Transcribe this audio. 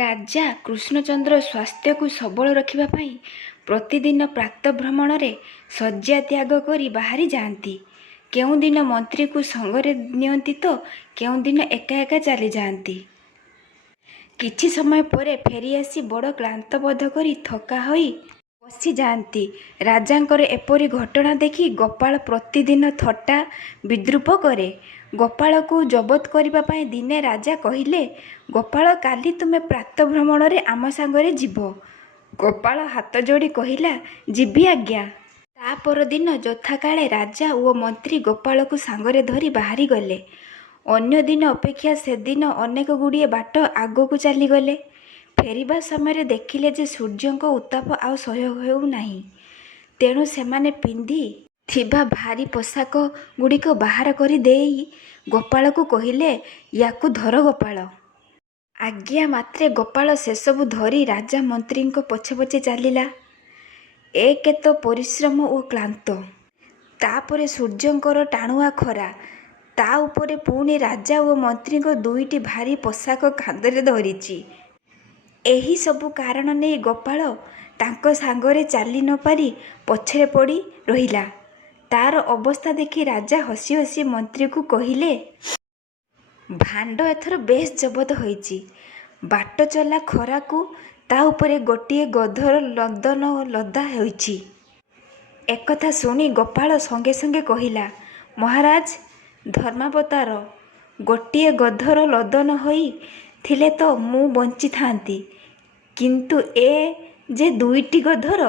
ରାଜା କୃଷ୍ଣଚନ୍ଦ୍ର ସ୍ୱାସ୍ଥ୍ୟକୁ ସବଳ ରଖିବା ପାଇଁ ପ୍ରତିଦିନ ପ୍ରାତଃଭ୍ରମଣରେ ଶଯ୍ୟା ତ୍ୟାଗ କରି ବାହାରି ଯାଆନ୍ତି। କେଉଁଦିନ ମନ୍ତ୍ରୀକୁ ସଙ୍ଗରେ ନିଅନ୍ତି ତ କେଉଁଦିନ ଏକା ଏକା ଚାଲିଯାଆନ୍ତି। କିଛି ସମୟ ପରେ ଫେରିଆସି ବଡ଼ କ୍ଳାନ୍ତ ବୋଧ କରି ଥକା ହୋଇ ବସିଯାଆନ୍ତି। ରାଜାଙ୍କର ଏପରି ଘଟଣା ଦେଖି ଗୋପାଳ ପ୍ରତିଦିନ ଥଟ୍ଟା ବିଦ୍ରୂପ କରେ। ଗୋପାଳକୁ ଜବତ କରିବା ପାଇଁ ଦିନେ ରାଜା କହିଲେ, ଗୋପାଳ, କାଲି ତୁମେ ପ୍ରାତଃଭ୍ରମଣରେ ଆମ ସାଙ୍ଗରେ ଯିବ। ଗୋପାଳ ହାତ ଯୋଡ଼ି କହିଲା, ଯିବି ଆଜ୍ଞା। ତା ପରଦିନ ଯଥାକାଳେ ରାଜା ଓ ମନ୍ତ୍ରୀ ଗୋପାଳକୁ ସାଙ୍ଗରେ ଧରି ବାହାରିଗଲେ। ଅନ୍ୟ ଦିନ ଅପେକ୍ଷା ସେଦିନ ଅନେକ ଗୁଡ଼ିଏ ବାଟ ଆଗକୁ ଚାଲିଗଲେ। ଫେରିବା ସମୟରେ ଦେଖିଲେ ଯେ ସୂର୍ଯ୍ୟଙ୍କ ଉତ୍ତାପ ଆଉ ସହ୍ୟ ହେଉନାହିଁ। ତେଣୁ ସେମାନେ ପିନ୍ଧିଥିବା ଭାରୀ ପୋଷାକ ଗୁଡ଼ିକ ବାହାର କରି ଦେଇ ଗୋପାଳକୁ କହିଲେ, ୟାକୁ ଧର ଗୋପାଳ। ଆଜ୍ଞା ମାତ୍ରେ ଗୋପାଳ ସେସବୁ ଧରି ରାଜା ମନ୍ତ୍ରୀଙ୍କ ପଛେ ପଛେ ଚାଲିଲା। ଏକେ ତ ପରିଶ୍ରମ ଓ କ୍ଳାନ୍ତ, ତାପରେ ସୂର୍ଯ୍ୟଙ୍କର ଟାଣୁଆ ଖରା, ତା ଉପରେ ପୁଣି ରାଜା ଓ ମନ୍ତ୍ରୀଙ୍କ ଦୁଇଟି ଭାରୀ ପୋଷାକ କାନ୍ଧରେ ଧରିଛି। ଏହି ସବୁ କାରଣ ନେଇ ଗୋପାଳ ତାଙ୍କ ସାଙ୍ଗରେ ଚାଲି ନ ପାରି ପଛରେ ପଡ଼ି ରହିଲା। ତାର ଅବସ୍ଥା ଦେଖି ରାଜା ହସି ହସି ମନ୍ତ୍ରୀକୁ କହିଲେ, ଭାଣ୍ଡ ଏଥର ବେଶ୍ ଜବତ ହୋଇଛି। ବାଟ ଚଲା ଖରାକୁ ତା ଉପରେ ଗୋଟିଏ ଗଧର ଲଦନ ଲଦା ହୋଇଛି। ଏକଥା ଶୁଣି ଗୋପାଳ ସଙ୍ଗେ ସଙ୍ଗେ କହିଲା, ମହାରାଜ ଧର୍ମାବତାର, ଗୋଟିଏ ଗଧର ଲଦନ ହୋଇ ଥିଲେ ତ ମୁଁ ବଞ୍ଚିଥାନ୍ତି, କିନ୍ତୁ ଏ ଯେ ଦୁଇଟି ଗଧର।